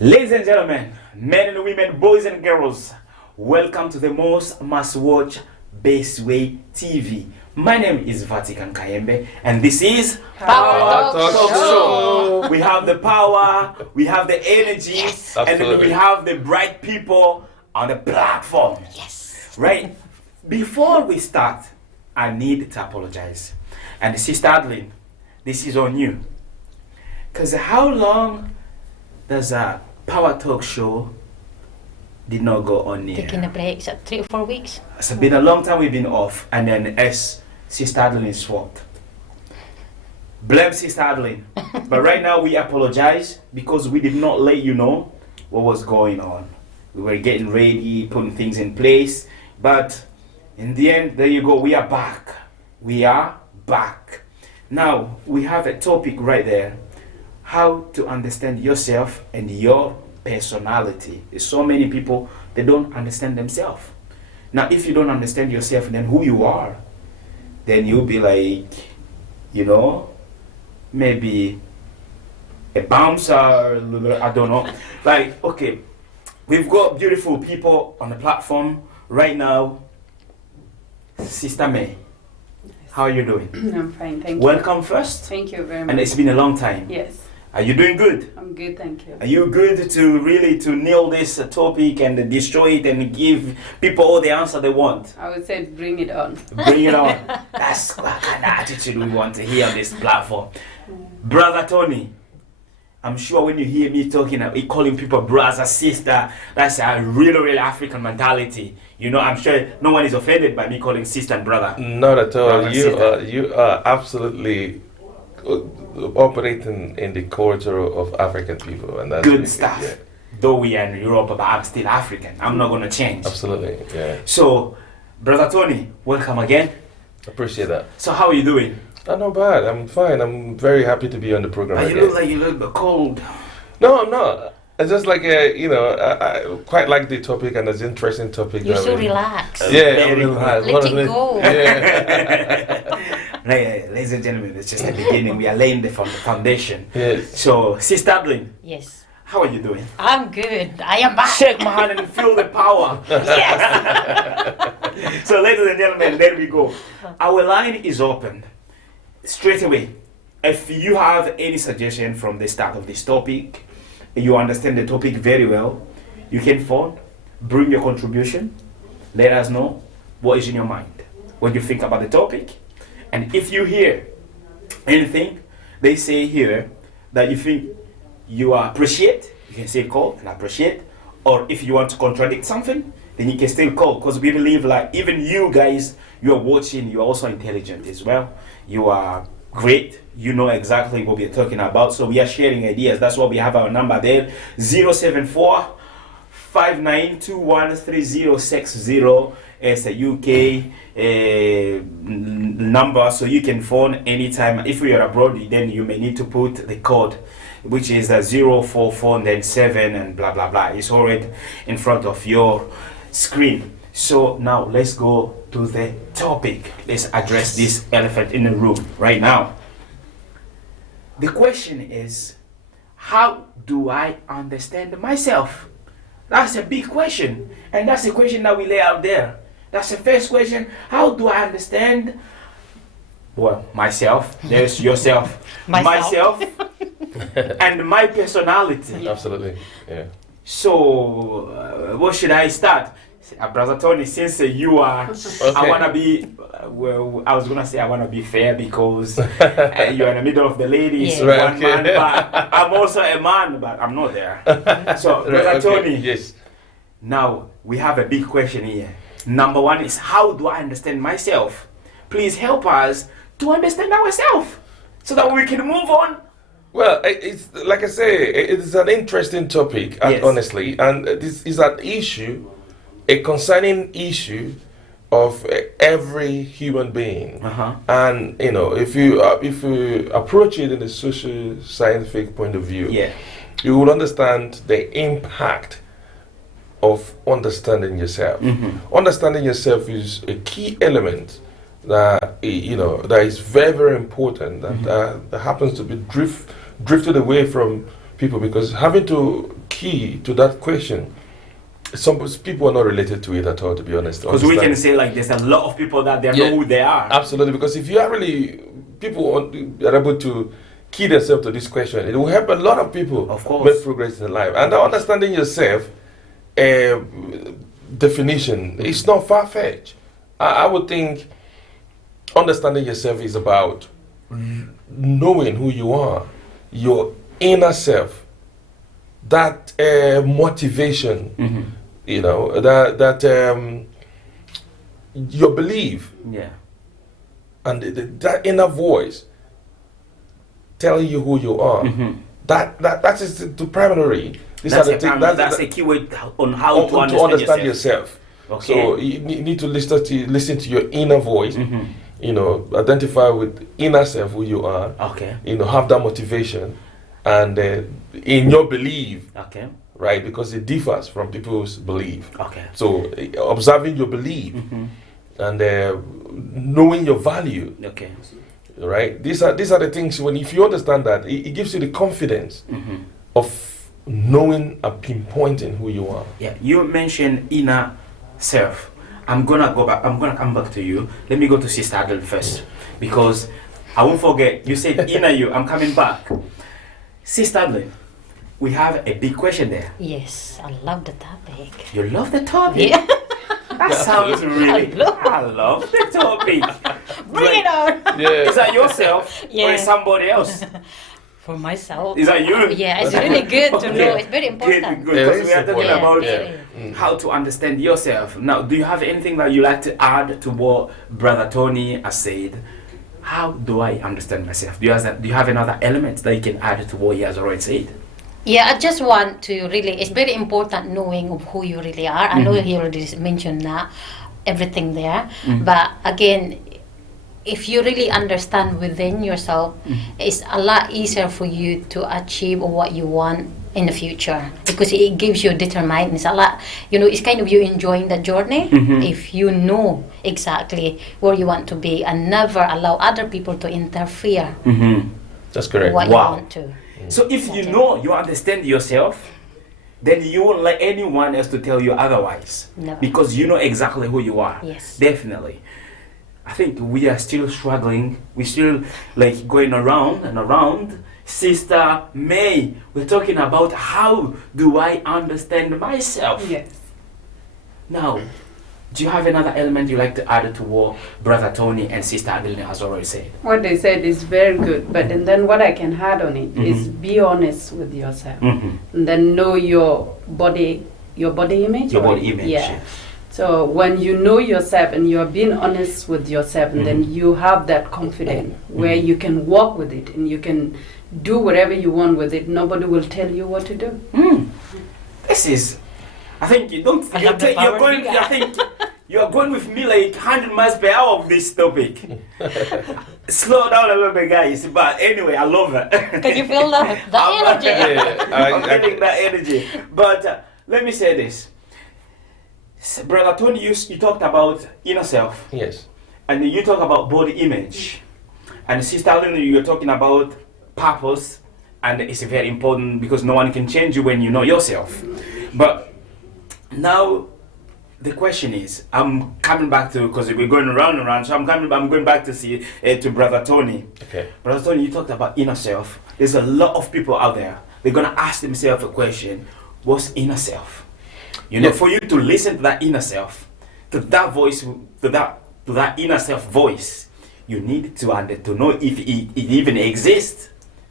Ladies and gentlemen, men and women, boys and girls, welcome to the most must-watch Baseway TV. My name is Vatican Kayembe, and this is Power Talk Talk Show. We have the power, we have the energy, Yes. and then Absolutely. we have the bright people on the platform. Yes. Right? Before we start, I need to apologize. And Sister Adeline, this is on you. Because how long does a Power Talk Show did not go on Taking air? a break, so 3 or 4 weeks. It's been a long time we've been off, and then it's Sister Adeline's fault. Blame Sister Adeline. But right now we apologize because we did not let you know what was going on. We were getting ready, putting things in place, but in the end, there you go. We are back. We are back. Now we have a topic right there: how to understand yourself and your personality. There's so many people they don't understand themselves. Now, if you don't understand yourself and then who you are, then you'll be like, you know, maybe a bouncer, I don't know. Like, okay, we've got beautiful people on the platform right now. Sister May, how are you doing? I'm fine, thank you. Welcome first. Thank you very much. And it's been a long time. Yes, Are you doing good? I'm good, thank you. Are you good to really to nail this topic and destroy it and give people all the answer they want? I would say bring it on. Bring it on. That's what kind of attitude we want to hear on this platform. Brother Tony, I'm sure when you hear me talking, calling people brother, sister, that's a really African mentality. You know, I'm sure no one is offended by me calling sister and brother. Not at all. Brother, sister. You are absolutely operating in the culture of African people, and that's really Good stuff. yeah. Though we are in Europe, but I'm still African. I'm not going to change. Absolutely, yeah. So, Brother Tony, welcome again. Appreciate that. So, how are you doing? Not bad. I'm fine. I'm very happy to be on the program You again. look like you look a bit cold. No, I'm not. It's just like I quite like the topic, and it's an interesting topic. You're that so we- relaxed. Yeah, Very I'm relaxed. Let What it is go. Yeah. Ladies and gentlemen, it's just the beginning. We are laying the foundation. Yes. So, Sister Adeline, Yes. how are you doing? I'm good. I am back. Shake my hand and feel the power. So, ladies and gentlemen, there we go. Our line is open. Straight away, if you have any suggestion from the start of this topic, you understand the topic very well, you can phone, bring your contribution, let us know what is in your mind, what you think about the topic, and if you hear anything they say here that you think you appreciate, you can say call and appreciate, or if you want to contradict something, then you can still call, because we believe like even you guys, you are watching, you are also intelligent as well. You are great. You know exactly what we're talking about. So we are sharing ideas. That's why we have our number there. 074 59213060 is a UK number. So you can phone anytime. If we are abroad, then you may need to put the code, which is a 044 and then 7 and blah blah blah. It's already in front of your screen. So now let's go to the topic. Let's address this elephant in the room right now. The question is, how do I understand myself? That's a big question. And that's the question that we lay out there. That's the first question. How do I understand, well, myself? There's yourself. Myself. And my personality. Absolutely, yeah. So, what should I start? Brother Tony, since you are, I Okay. want to be, well, I was going to say I want to be fair because you're in the middle of the ladies, Yeah. Right, one okay. man, but I'm also a man, but I'm not there. So, Brother Right, okay, Tony, yes. now we have a big question here. Number one is, how do I understand myself? Please help us to understand ourselves so that we can move on. Well, it's like I say, it's an interesting topic, Yes. honestly, and this is an issue, a concerning issue of every human being. Uh-huh. And you know, if you approach it in a social scientific point of view, Yeah. you will understand the impact of understanding yourself. Understanding yourself is a key element that that is very, very important. That happens to be drifted away from people, because having to key to that question. Some people are not related to it at all, to be honest. Because we can Understand? say like there's a lot of people that they Yeah. know who they are. Absolutely, because if you are really are able to key themselves to this question, it will help a lot of people Of course. make progress in life. And understanding yourself definition is not far fetched. I would think understanding yourself is about knowing who you are, your inner self, that motivation, you know, that your belief Yeah. and that inner voice telling you who you are. That is the primary. These are the things. That's a key way on how to understand yourself. Okay. So you need to listen to your inner voice. You know, identify with inner self who you are. Okay. You know, have that motivation, and in your belief, Okay. right? Because it differs from people's belief. Okay. So observing your belief and knowing your value. Okay. Right, these are the things. If you understand that, it gives you the confidence of knowing and pinpointing who you are. Yeah. You mentioned inner self. I'm gonna go back. I'm gonna come back to you. Let me go to Sister Adel first, because I won't forget. You said inner you. I'm coming back. Sister Adel, we have a big question there. Yes, I love the topic. You love the topic. Yeah. That sounds really. I love the topic. Bring it on. Yeah. Is that yourself or Yeah. is somebody else? For myself. Is that you? Yeah, it's really good to Okay. know. It's very important. Good, Yeah, because it's we are talking important. about Yeah. how to understand yourself. Now, do you have anything that you like to add to what Brother Tony has said? How do I understand myself? Do you have another element that you can add to what he has already said? Yeah, I just want to really, it's very important knowing of who you really are. I know he already mentioned that, everything there. But again, if you really understand within yourself, it's a lot easier for you to achieve what you want in the future, because it gives you determined. It's a lot, you know, it's kind of you enjoying the journey if you know exactly where you want to be and never allow other people to interfere That's correct. what Wow. you want to. So if you know, you understand yourself, then you won't let anyone else to tell you otherwise. Never. Because you know exactly who you are. Yes. Definitely. I think we are still struggling. We're still like going around and around. Sister May, we're talking about how do I understand myself? Yes. Now, do you have another element you like to add to what Brother Tony and Sister Adeline has already said? What they said is very good, but and then what I can add on it is be honest with yourself, and then know your body image. Your or- body image. Yeah. So when you know yourself and you are being honest with yourself, and then you have that confidence where you can walk with it and you can do whatever you want with it. Nobody will tell you what to do. This is, I think you don't. I love the You're power going. of the I think you're going with me like 100 miles per hour of this topic. Slow down a little bit, guys. But anyway, I love it. Can you feel the energy? Yeah, I'm feeling that energy. But let me say this, Brother Tony, you talked about inner self, Yes. and you talk about body image, and Sister Adeline, you're talking about purpose, and it's very important because no one can change you when you know yourself. But now the question is, I'm coming back to, because we're going around and around, so I'm going back to see to Brother Tony. Okay. Brother Tony, you talked about inner self. There's a lot of people out there. They're gonna ask themselves a question: what's inner self? You know, Yeah. for you to listen to that inner self, to that voice, to that inner self voice, you need to know if it even exists.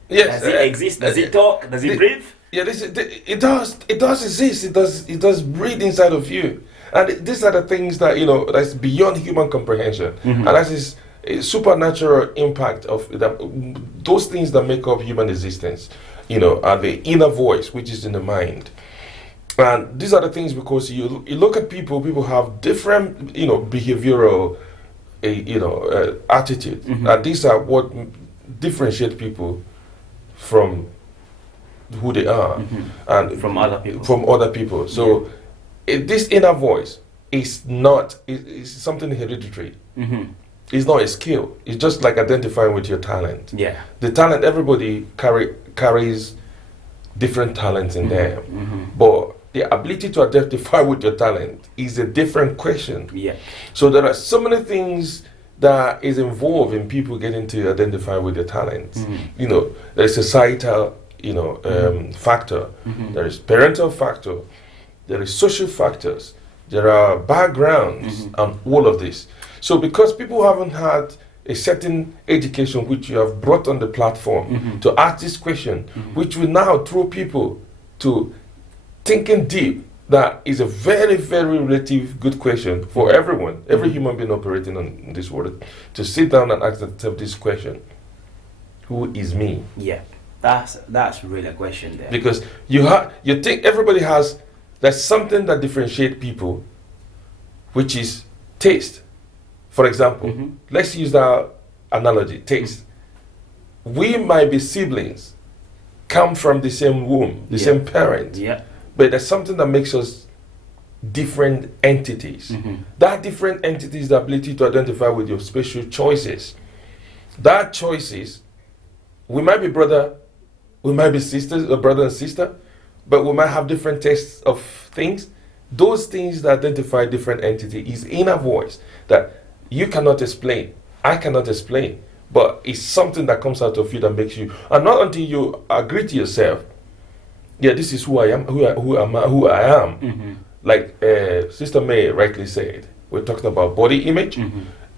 Yes. Does it exist? Does it talk? Does it breathe? Yeah, it does exist. It does breathe inside of you, and these are the things that that's beyond human comprehension, and that is a supernatural impact of those things that make up human existence. Are the inner voice, which is in the mind, and these are the things because you look at people have different behavioral attitude, and these are what differentiate people from who they are and From other people. from other people. So this inner voice is not is something hereditary. It's not a skill. It's just like identifying with your talent. Yeah. The talent, everybody carries different talents in them. But the ability to identify with your talent is a different question. Yeah. So there are so many things that is involved in people getting to identify with their talents. You know, there's societal, factor. There is parental factor. There is social factors. There are backgrounds and all of this. So because people haven't had a certain education which you have brought on the platform to ask this question, which will now throw people to thinking deep, that is a very, very relative good question for everyone, every human being operating on this world, to sit down and ask themselves this question: who is me? Yeah, that's really a question there. Because you think everybody has, there's something that differentiates people, which is taste. For example, let's use that analogy, taste. We might be siblings, come from the same womb, the same parent. Yeah. But there's something that makes us different entities. That different entity is the ability to identify with your special choices. That choices, we might be brother, we might be sisters, or brother and sister, but we might have different tastes of things. Those things that identify different entity is inner voice that you cannot explain, I cannot explain, but it's something that comes out of you that makes you, and not until you agree to yourself, yeah, this is who I am, who I am. Like Sister May rightly said, we're talking about body image.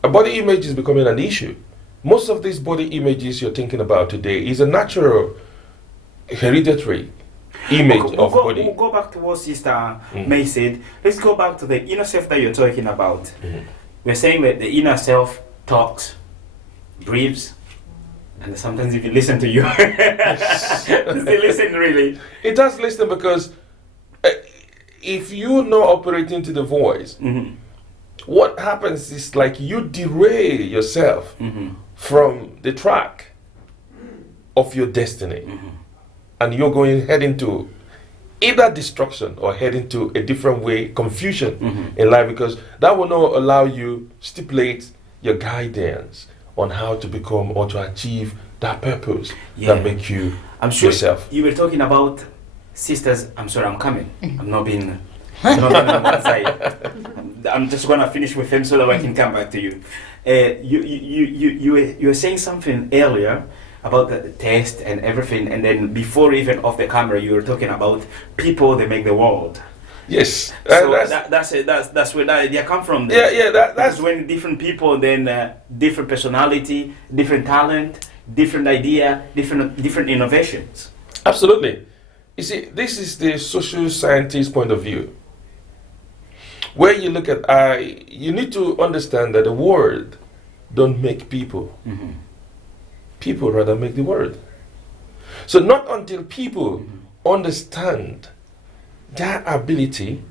A body image is becoming an issue. Most of these body images you're thinking about today is a natural, hereditary image of body. We'll go back to what Sister May said. Let's go back to the inner self that you're talking about. We're saying that the inner self talks, breathes, and sometimes if you listen to you, they listen really. It does listen because if you're not operating to the voice, what happens is like you derail yourself from the track of your destiny, and you're going heading to either destruction or heading to a different way, confusion in life, because that will not allow you stipulate your guidance on how to become or to achieve that purpose that make you yourself. You were talking about sisters. I'm sorry, I'm coming. I'm not being on that side. I'm just gonna finish with him so that I can come back to you. You were saying something earlier about the test and everything, and then before even off the camera, you were talking about people that make the world. Yes, so that's where that idea come from. That's when different people, then different personality, different talent, different idea, different innovations. Absolutely. You see, this is the social scientist point of view. Where you look at you need to understand that the word don't make people. People rather make the word. So not until people understand that ability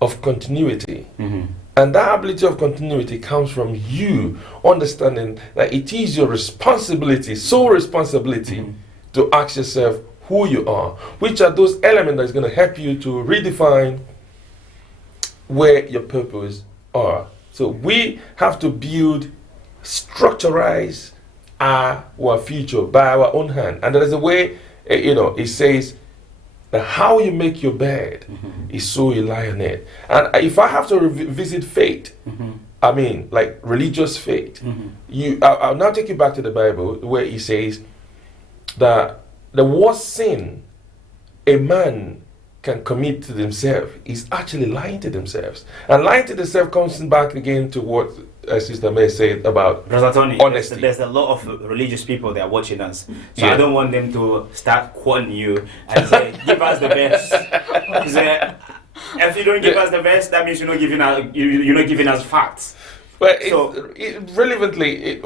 of continuity, and that ability of continuity comes from you understanding that it is your responsibility, sole responsibility, to ask yourself who you are, which are those elements that's going to help you to redefine where your purpose are. So we have to build, structurize our future by our own hand. And there is a way, it says that how you make your bed is so you lie on it. And if I have to revisit faith, I mean, like religious faith, I'll now take you back to the Bible where it says that the worst sin a man can commit to themselves is actually lying to themselves. And lying to themselves comes back again to what Sister May said about Brother Tony, honesty. There's a lot of religious people that are watching us. So I don't want them to start quoting you and say, give us the best. If you don't give us the best, that means you're not giving us facts. But relevantly,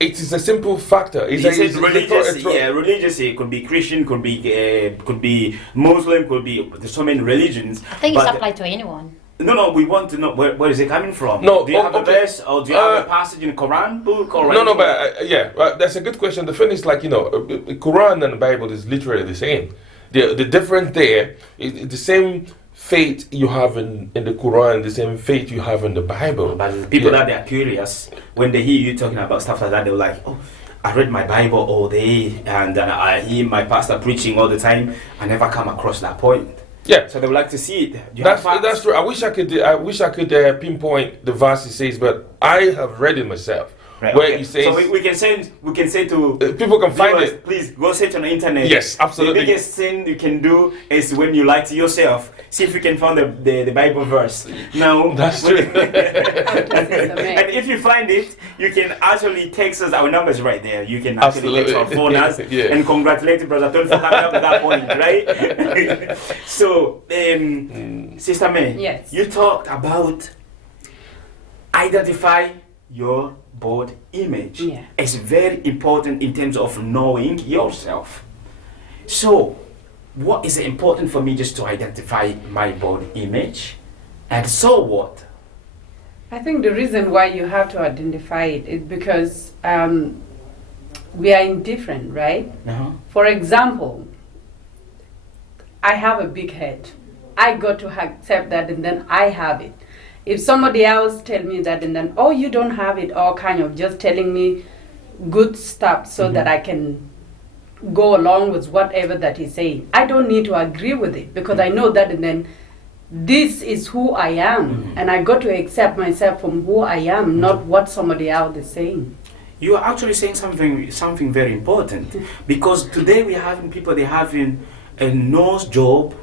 it is a simple factor. Religious. It could be Christian, could be Muslim, could be. There's so many religions. I think it's applied to anyone. No, we want to know where is it coming from? No, do you have a verse or do you have a passage in the Quran book or No, but that's a good question. The thing is, Quran and the Bible is literally the same. The difference there is the same faith you have in the Quran, the same faith you have in the Bible. But people that they are curious, when they hear you talking about stuff like that, they're like, oh, I read my Bible all day and I hear my pastor preaching all the time. I never come across that point. Yeah. So they would like to see it. Do you have facts? That's true. I wish I could pinpoint the verse it says, but I have read it myself. Right, where okay. it says, so we can say to people can find viewers, it. please go search on the internet. Yes, absolutely. The biggest sin you can do is when you lie to yourself. See if you can find the Bible verse. Now That's true. and if you find it, you can actually text us. Our numbers right there. You can actually text our phone us Yeah. and congratulate Brother Tony for coming up to that point, right? So, Sister May, Yes. you talked about identify your body image. Yeah. It's very important in terms of knowing yourself. So, what is important for me just to identify my body image? And so what? I think the reason why you have to identify it is because we are indifferent, right? Uh-huh. For example, I have a big head. I got to accept that and then I have it. If somebody else tell me that and then, oh, you don't have it, or kind of just telling me good stuff so that I can go along with whatever that he's saying, I don't need to agree with it because I know that and then this is who I am and I got to accept myself from who I am, not what somebody else is saying. You are actually saying something very important because today we are having people, they're having a nose job,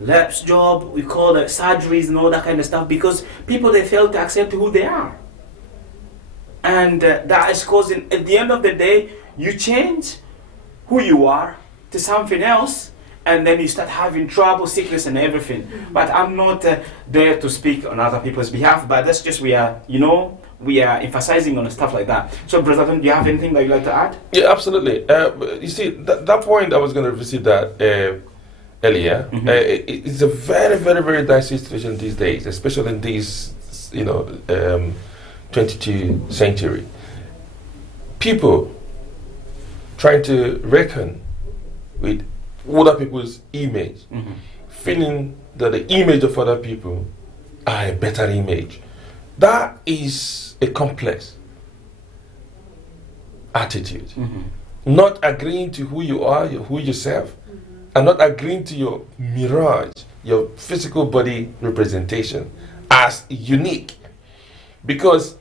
labs job, we call it surgeries and all that kind of stuff because people, they fail to accept who they are. And that is causing, at the end of the day, you change who you are to something else and then you start having trouble, sickness and everything. But I'm not there to speak on other people's behalf, but that's just we are emphasizing on stuff like that. So, Brother Tom, do you have anything that you'd like to add? Yeah, absolutely. You see, that point I was going to visit that earlier. It's a very, very, very dicey situation these days, especially in these, 22nd century. People trying to reckon with other people's image, feeling that the image of other people are a better image. That is a complex attitude. Not agreeing to who you are, who yourself, and not agreeing to your mirage, your physical body representation as unique. Because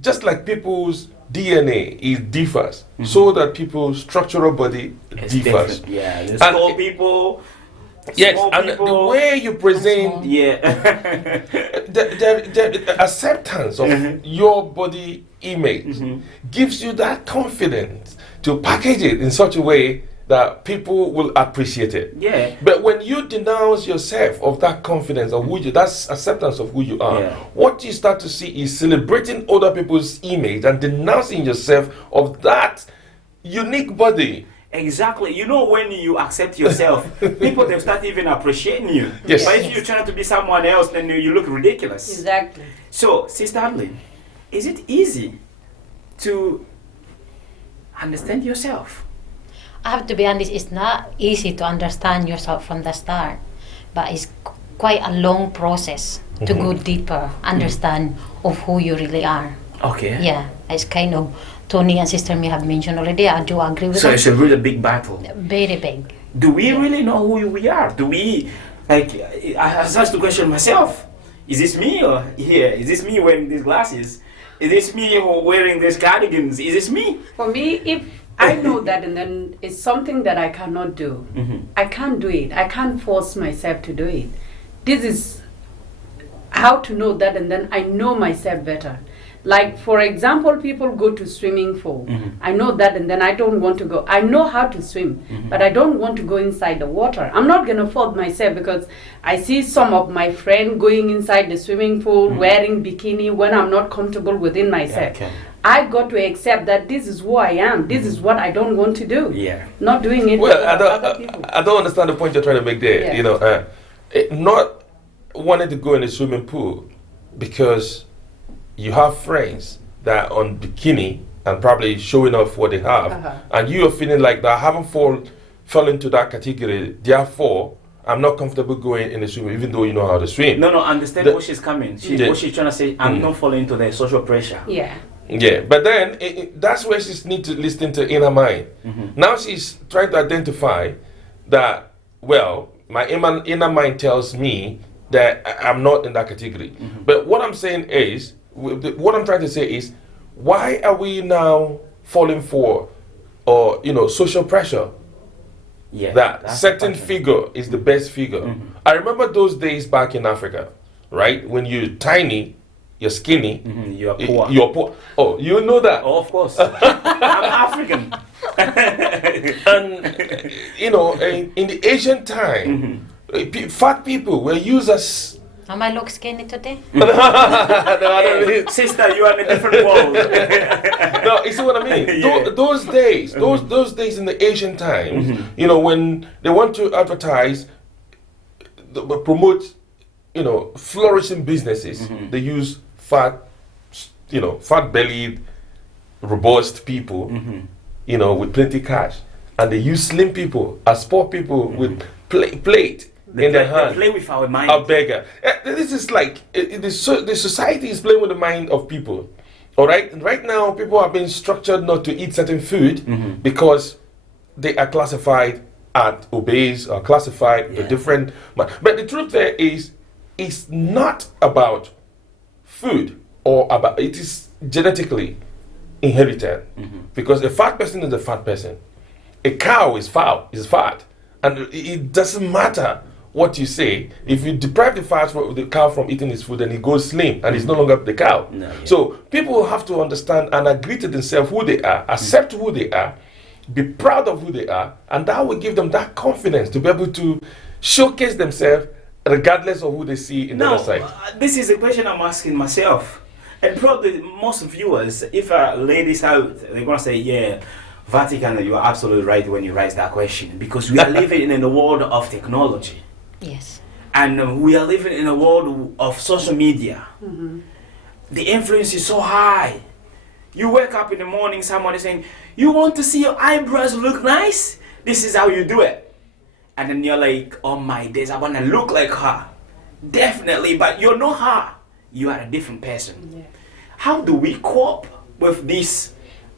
just like people's DNA differs, so that people's structural body It's differs. different. Yeah, there's And small it- people. Yes, small and people. the way you present Yeah. the acceptance of your body image gives you that confidence to package it in such a way that people will appreciate it. Yeah. But when you denounce yourself of that confidence of who you, that acceptance of who you are, Yeah. what you start to see is celebrating other people's image and denouncing yourself of that unique body. Exactly. You know, when you accept yourself, people, they start even appreciating you. Yes. But if you're trying to be someone else, then you look ridiculous. Exactly. So, Sister Adeline, is it easy to understand yourself? I have to be honest, it's not easy to understand yourself from the start, but it's quite a long process to go deeper, understand of who you really are. Okay. Yeah, it's kind of Tony and Sister May have mentioned already. I do agree with So that. it's a really big battle. Very big. Do we really know who we are? Do we, like, I asked the question myself. Is this me or here? Is this me wearing these glasses? Is this me who wearing these cardigans? Is this me? For me, if I know that and then it's something that I cannot do, I can't do it. I can't force myself to do it. This is how to know that and then I know myself better. Like, for example, people go to swimming pool. I know that and then I don't want to go. I know how to swim, but I don't want to go inside the water. I'm not going to force myself because I see some of my friends going inside the swimming pool wearing bikini when I'm not comfortable within myself. Okay. I got to accept that this is who I am. This is what I don't want to do. Yeah. Not doing it Well, for other people. I don't understand the point you're trying to make there. Yeah. Not wanting to go in a swimming pool because you have friends that are on bikini and probably showing off what they have, and you are feeling like that I haven't fell into that category. Therefore, I'm not comfortable going in the swimming, even though you know how to swim. No, understand The- what she's coming. Yeah. What she's trying to say, I'm not falling into the social pressure. Yeah. Yeah, but then that's where she's need to listen to inner mind. Now she's trying to identify that, well, my inner mind tells me that I'm not in that category. But what I'm saying is, what I'm trying to say is, why are we now falling for, or social pressure? Yeah, That that's certain the question. figure is the best figure. I remember those days back in Africa, right? When you're tiny, you're skinny, You are poor. you're poor. Oh, you know that. Oh, of course. I'm African. And in the ancient time, fat people were used as Am I look skinny today? no, I don't mean- Sister, you are in a different world. no, you see what I mean? Yeah. Those days, those days in the ancient times, when they want to advertise, promote, flourishing businesses, they use fat, fat-bellied, robust people, with plenty cash, and they use slim people as poor people with plate in their hand. They play with our mind. A beggar. This is like the society is playing with the mind of people. All right. Right now, people are being structured not to eat certain food because they are classified at obese or classified the different. But the truth there is, it's not about food or about. It is genetically inherited because a fat person is a fat person. A cow is foul. Is fat, and it doesn't matter what you say. If you deprive the cow from eating its food, then it goes slim and it's no longer the cow. No, yeah. So people have to understand and agree to themselves who they are, accept who they are, be proud of who they are, and that will give them that confidence to be able to showcase themselves regardless of who they see in the No, other side. this is a question I'm asking myself. And probably most viewers, if ladies out, they're going to say, yeah, Vatican, you are absolutely right when you raise that question. Because we are living in a world of technology. Yes. And we are living in a world of social media. The influence is so high. You wake up in the morning, someone is saying, you want to see your eyebrows look nice? This is how you do it. And then you're like, oh my days, I want to look like her. Definitely, but you're not her. You are a different person. Yeah. How do we cope with this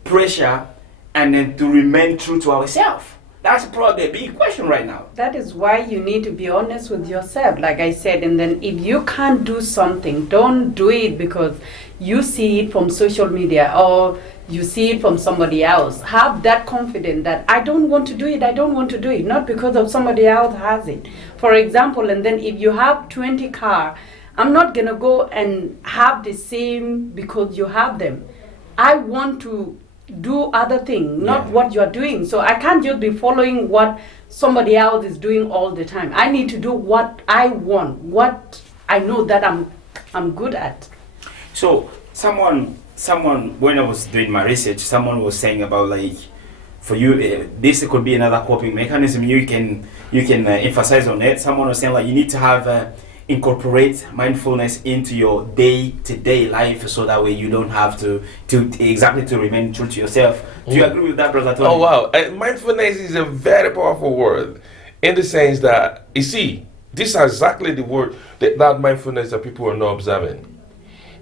pressure and then to remain true to ourselves? That's probably a big question right now. That is why you need to be honest with yourself, like I said. And then if you can't do something, don't do it because you see it from social media or you see it from somebody else. Have that confidence that I don't want to do it, I don't want to do it, not because of somebody else has it. For example, and then if you have 20 cars, I'm not going to go and have the same because you have them. I want to do other things, not what you're doing. So I can't just be following what somebody else is doing all the time. I need to do what I want, what I know that I'm good at. So someone when I was doing my research, someone was saying about like for you this could be another coping mechanism you can emphasize on it. Someone was saying like you need to have incorporate mindfulness into your day-to-day life so that way you don't have to remain true to yourself. Do you agree with that, Brother Tony? Oh wow, mindfulness is a very powerful word in the sense that you see, this is exactly the word that mindfulness that people are not observing,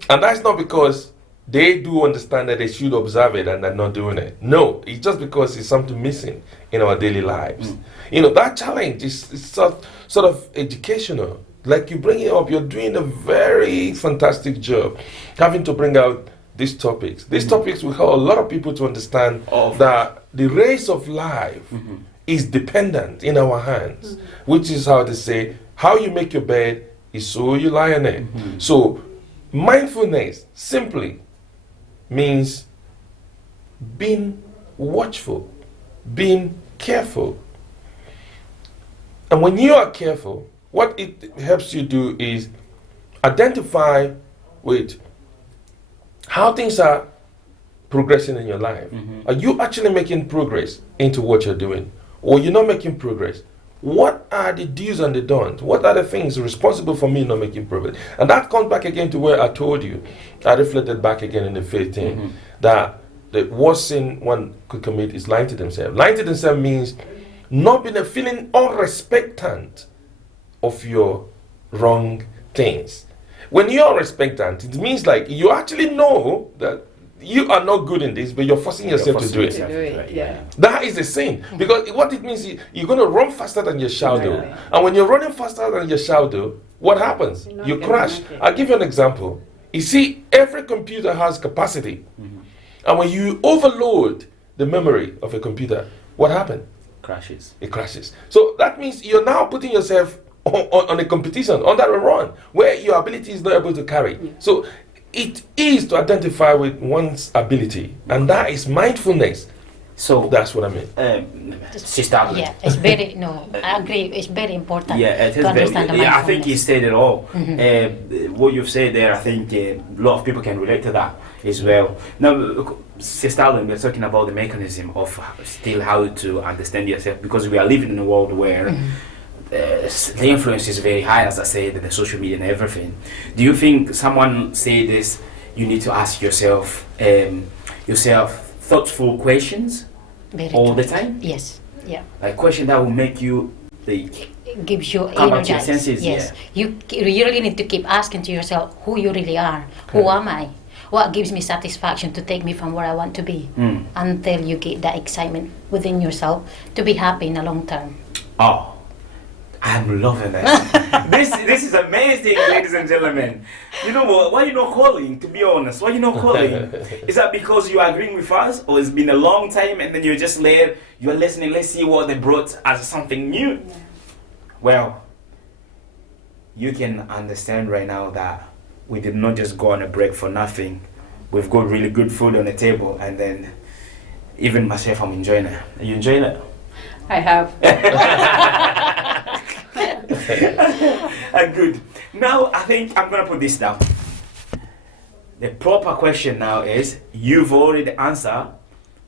and that's not because they do understand that they should observe it and they're not doing it. No, it's just because it's something missing in our daily lives. That challenge is sort of educational. Like you bring it up, you're doing a very fantastic job having to bring out these topics. These topics will help a lot of people to understand that the race of life is dependent in our hands, which is how they say, how you make your bed is so you lie on it. So mindfulness simply means being watchful, being careful. And when you are careful, what it helps you do is identify with how things are progressing in your life. Are you actually making progress into what you're doing? Or you're not making progress? What are the do's and the don'ts? What are the things responsible for me not making progress? And that comes back again to where I told you, I reflected back again in the faith thing, that the worst sin one could commit is lying to themselves. Lying to themselves means not being feeling unrespectant of your wrong things. When you're unrespectant, it means like you actually know that you are not good in this, but you're forcing yourself to do it. To do it, yeah. That is a sin, because what it means is you're going to run faster than your shadow. Right. And when you're running faster than your shadow, what happens? You're not You gonna crash. make it. I'll give you an example. You see, every computer has capacity. And when you overload the memory of a computer, what happens? Crashes. It crashes. So that means you're now putting yourself on a competition, under a run, where your ability is not able to carry. So it is to identify with one's ability, and that is mindfulness. So That's what I mean. Sister Adeline. Yeah, it's very, no, I agree, it's very important Yeah, it is to understand the very. Yeah, I think you mindfulness. said it all. What you've said there, I think a lot of people can relate to that as well. Now, Sister Adeline, we're talking about the mechanism of still how to understand yourself, because we are living in a world where the influence is very high, as I said, the social media and everything. Do you think someone say this? You need to ask yourself thoughtful questions Very all true. the time, Yes, yeah. like question that will make you like It gives you Come back to your energized. senses, Yes, you really need to keep asking to yourself who you really are. Who am I? What gives me satisfaction to take me from where I want to be, until you get that excitement within yourself to be happy in the long term. Oh, I'm loving this. This is amazing, ladies and gentlemen. You know what? Why you not calling? To be honest, why you not calling? Is that because you are agreeing with us, or it's been a long time and then you're just there, you're listening? Let's see what they brought as something new. Well, you can understand right now that we did not just go on a break for nothing. We've got really good food on the table, and then even myself, I'm enjoying it. Are you enjoying it? I have. Good. Now I think I'm gonna put this down. The proper question now is, you've already answered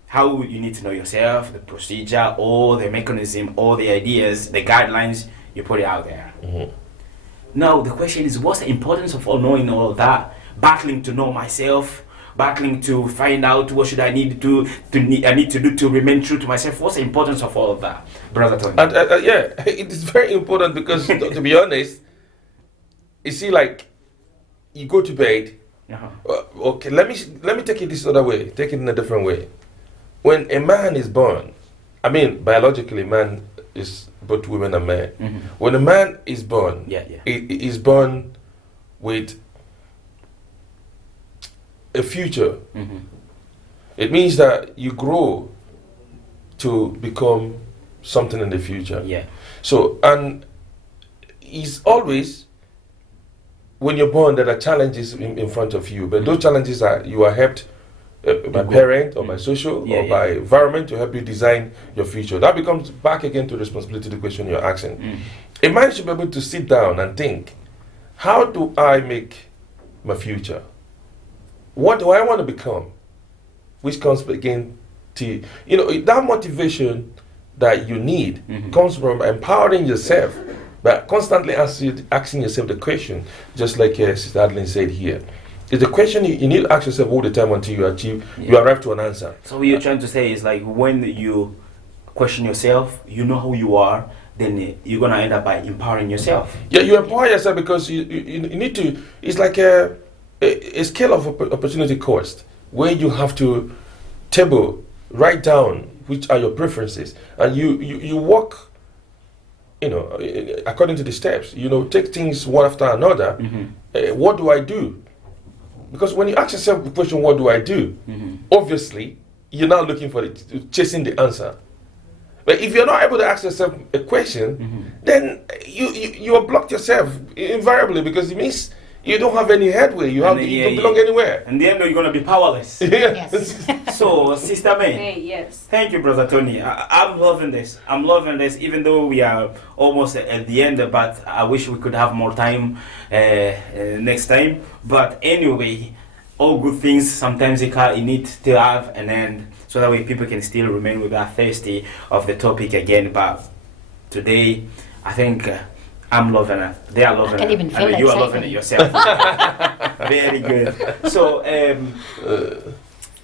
how you need to know yourself, the procedure, all the mechanism, all the ideas, the guidelines, you put it out there. Now the question is, what's the importance of all knowing all of that? Battling to know myself, battling to find out what should I need to do to remain true to myself. What's the importance of all of that, Brother Tony? And yeah, it is very important, because to be honest, you see, like, you go to bed. Okay, let me take it this other way. Take it in a different way. When a man is born, I mean, biologically, man is both women and men. When a man is born, he is born with a future. It means that you grow to become something in the future. Yeah. So, and it's always, when you're born, there are challenges in front of you, but those challenges are, you are helped by parent or by social or by environment to help you design your future. That becomes back again to responsibility, the question you're asking. A man should be able to sit down and think, how do I make my future? What do I want to become? Which comes again to, that motivation that you need comes from empowering yourself, but constantly asking yourself the question, just like Sister Adeline said here. It's the question you need to ask yourself all the time until you arrive to an answer. So what you're trying to say is, like, when you question yourself, you know who you are, then you're gonna end up by empowering yourself. Yeah, you empower yourself because you need to. It's like a scale of opportunity cost, where you have to write down which are your preferences, and you walk, according to the steps. Take things one after another. What do I do? Because when you ask yourself the question, what do I do? Obviously, you're now looking for chasing the answer. But if you're not able to ask yourself a question, then you have blocked yourself invariably, because it means you don't have any headway. You don't belong anywhere. In the end, you're gonna be powerless. Yes. So, Sister May. Hey, yes. Thank you, Brother Tony. I'm loving this. I'm loving this, even though we are almost at the end, but I wish we could have more time next time. But anyway, all good things, sometimes you need to have an end, so that way people can still remain with that thirsty of the topic again. But today, I think I'm loving it. They are loving I can it. even feel And you are excitement. loving it yourself. Very good. So,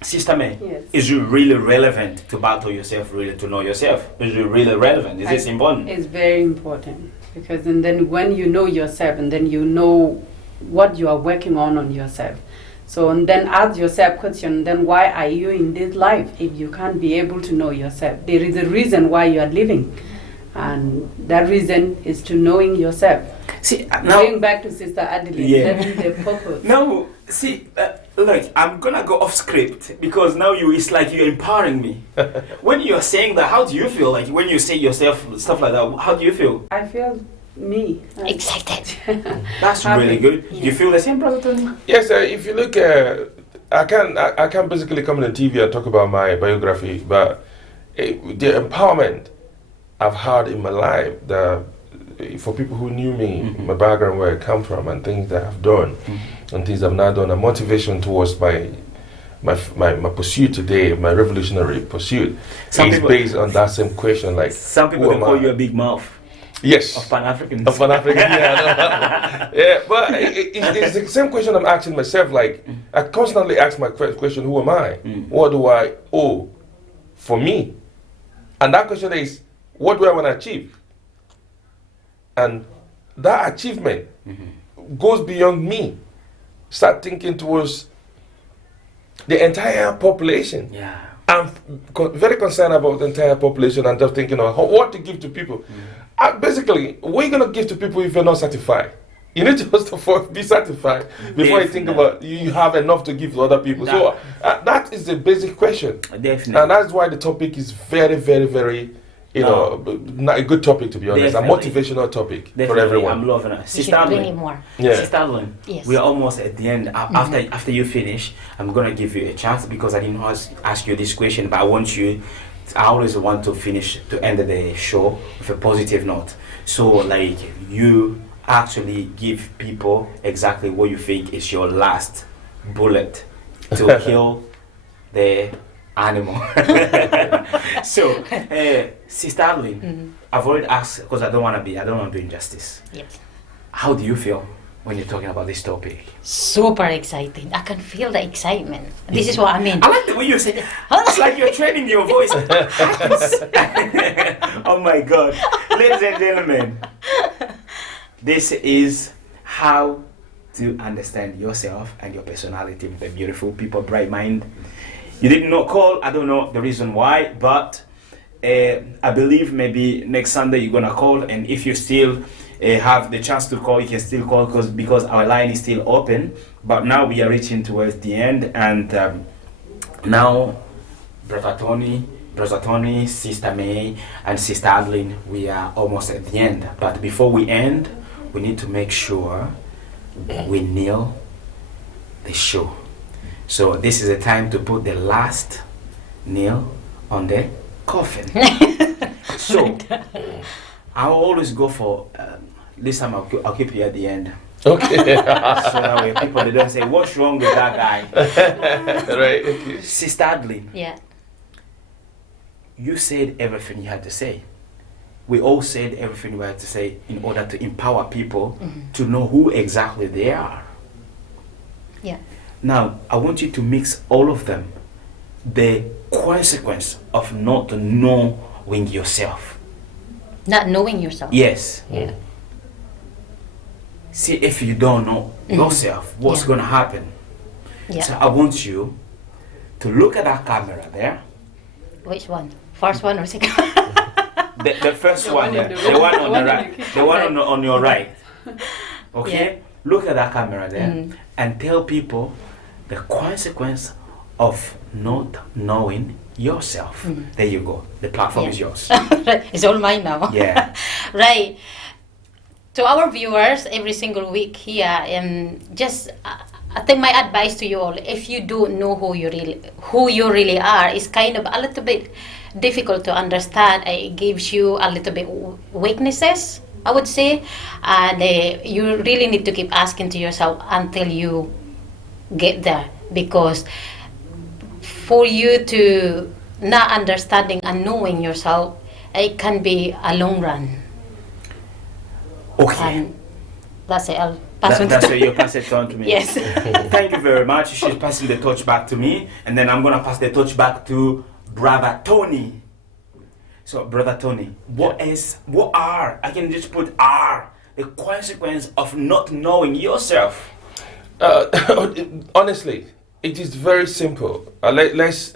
Sister May, Yes. is it really relevant to battle yourself, really to know yourself? Is it really relevant? Is this important? It's very important, because and then when you know yourself, and then you know what you are working on yourself, So and then ask yourself question, then why are you in this life if you can't be able to know yourself? There is a reason why you are living, and that reason is to knowing yourself. See, now, Going back to Sister Adeline, Yeah. that is the purpose. no, see, look, I'm gonna go off script because now it's like you're empowering me. When you're saying that, how do you feel? Like when you say yourself stuff like that, how do you feel? I feel me. Excited. That's Happy. really good. Do you feel the same, Brother Tony? Yes, if you look, I can basically come on TV and talk about my biography, but the empowerment I've had in my life, for people who knew me, my background, where I come from, and things that I've done, and things I've not done, a motivation towards my pursuit today, my revolutionary pursuit, Some is people- based on that same question. Like, Some people who can am call I? you a big mouth Yes. of Pan-Africans. Of an African, yeah, yeah, but it's the same question I'm asking myself. Like, I constantly ask my question: who am I? What do I owe for me? And that question is, what do I want to achieve? And that achievement goes beyond me. Start thinking towards the entire population. Yeah. I'm very concerned about the entire population and just thinking of what to give to people. Basically, what are you going to give to people if you're not satisfied? You need to first of all be satisfied before you think Definitely. about you have enough to give to other people. So that is the basic question. Definitely. And that's why the topic is very, very, very, a good topic, to be honest. Definitely. A motivational topic for Definitely, everyone. I'm loving it. We Sister should bring it Adeline. more. Yeah. Sister Adeline, Yes. we are almost at the end. After you finish, I'm gonna give you a chance because I didn't ask you this question, but I want you. I always want to finish to end the show with a positive note. So, like, you actually give people exactly what you think is your last bullet to kill the animal. So, Sister Adeline, I've already asked because I don't want to do injustice. Yes. How do you feel when you're talking about this topic? Super excited. I can feel the excitement. This is what I mean. I like the way you say it's like you're training your voice. Oh my God. Ladies and gentlemen, this is how to understand yourself and your personality with a beautiful people, bright mind. You did not call, I don't know the reason why, but I believe maybe next Sunday you're gonna call, and if you still have the chance to call, you can still call because our line is still open. But now we are reaching towards the end, and now Brother Tony, Sister May, and Sister Adeline, we are almost at the end. But before we end, we need to make sure we nail the show. So this is the time to put the last nail on the coffin. So I'll always go for this time. I'll keep you at the end. Okay. So that way people they don't say what's wrong with that guy. Right. Okay. Sister Adeline, Yeah. you said everything you had to say. We all said everything we had to say in order to empower people to know who exactly they are. Yeah. Now, I want you to mix all of them. The consequence of not knowing yourself. Not knowing yourself. Yes. Yeah. See, if you don't know yourself, what's Yeah. going to happen? Yeah. So I want you to look at that camera there. Which one? First one or second? The first The one, one in there, the the one on the the one in right, the the one on your right. Okay, Yeah. look at that camera there and tell people the consequence of not knowing yourself. There you go. The platform Yeah. is yours. It's all mine now. Yeah. Right. To our viewers every single week here, just I think my advice to you all, if you don't know who you really are, is kind of a little bit difficult to understand. It gives you a little bit weaknesses, I would say, and you really need to keep asking to yourself until you get there, because for you to not understanding and knowing yourself, it can be a long run. Okay. And that's it. I'll pass on That's to where you pass it on to me. Yes. Thank you very much. She's passing the torch back to me, and then I'm gonna pass the torch back to Brother Tony. So, Brother Tony, what are, I can just put are, the consequence of not knowing yourself? Honestly, it is very simple. Let's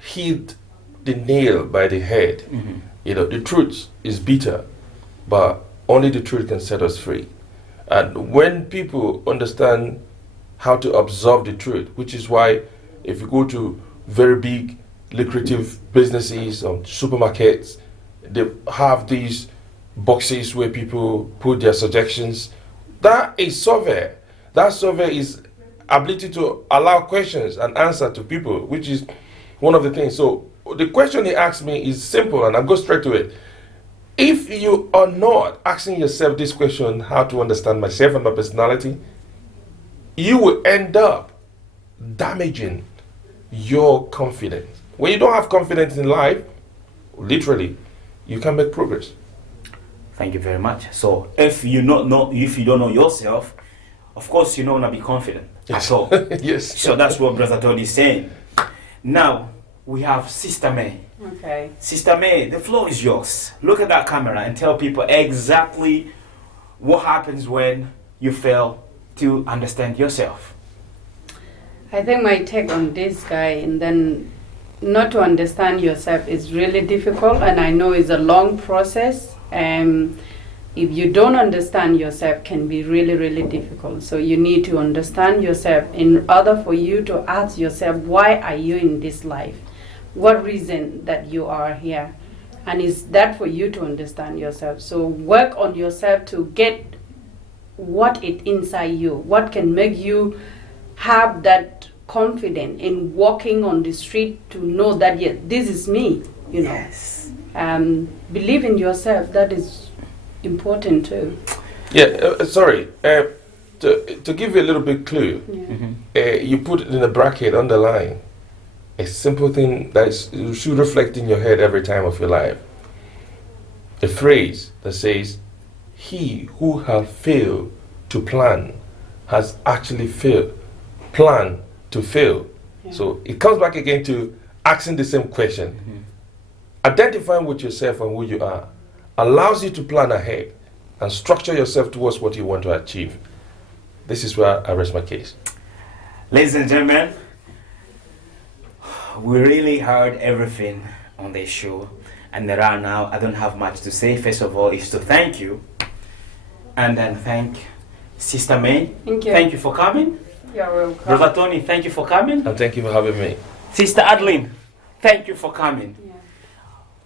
hit the nail by the head. You know, the truth is bitter, but only the truth can set us free. And when people understand how to absorb the truth, which is why if you go to very big, lucrative businesses or supermarkets, they have these boxes where people put their suggestions. That is survey. That survey is ability to allow questions and answer to people, which is one of the things. So the question he asked me is simple, and I'll go straight to it. If you are not asking yourself this question, how to understand myself and my personality, you will end up damaging your confidence. When you don't have confidence in life, literally, you can make progress. Thank you very much. So if you don't know yourself, of course you're not gonna be confident at all. Yes. So that's what Brother Todd is saying. Now we have Sister May. Okay. Sister May, the floor is yours. Look at that camera and tell people exactly what happens when you fail to understand yourself. I think my take on this guy, and then not to understand yourself is really difficult, and I know it's a long process. If you don't understand yourself, can be really, really difficult. So you need to understand yourself in order for you to ask yourself, why are you in this life? What reason that you are here? And is that for you to understand yourself? So work on yourself to get what is inside you, what can make you have that confidence in walking on the street to know that, yes, this is me, you know. Yes. Believe in yourself, that is important too. Yeah, sorry. To give you a little bit clue, you put it in a bracket, underline. A simple thing that you should reflect in your head every time of your life. A phrase that says, he who has failed to plan has actually failed. Plan to fail. Yeah. So it comes back again to asking the same question. Identifying with yourself and who you are allows you to plan ahead and structure yourself towards what you want to achieve. This is where I rest my case. Ladies and gentlemen, we really heard everything on this show, and right now I don't have much to say. First of all is to thank you, and then thank Sister May. Thank you. Thank you for coming. You're welcome. Brother Tony, thank you for coming. And thank you for having me. Sister Adeline, thank you for coming. Yeah.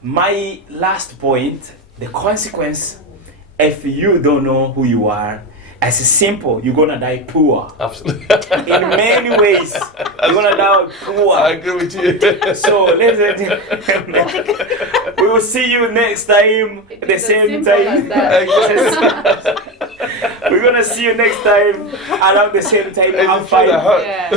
My last point, the consequence, if you don't know who you are, as simple, you're gonna die poor. Absolutely. In many ways, you're gonna die poor. I agree with you. So, ladies and gentlemen, we will see you next time at the is as same simple time. as We're gonna see you next time around the same time. Have fun. Yeah.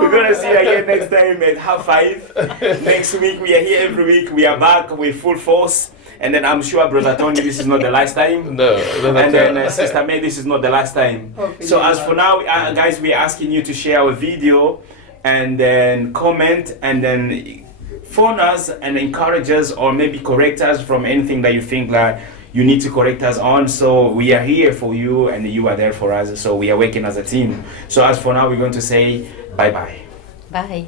We're gonna see you again next time at 5:30. Next week we are here every week. We are back with full force. And then I'm sure Brother Tony, this is not the last time. No, And then Sister May, this is not the last time. Hopefully So as not. for now, guys, we're asking you to share our video and then comment and then phone us and encourage us or maybe correct us from anything that you think that you need to correct us on. So we are here for you and you are there for us. So we are working as a team. So as for now, we're going to say bye-bye. Bye.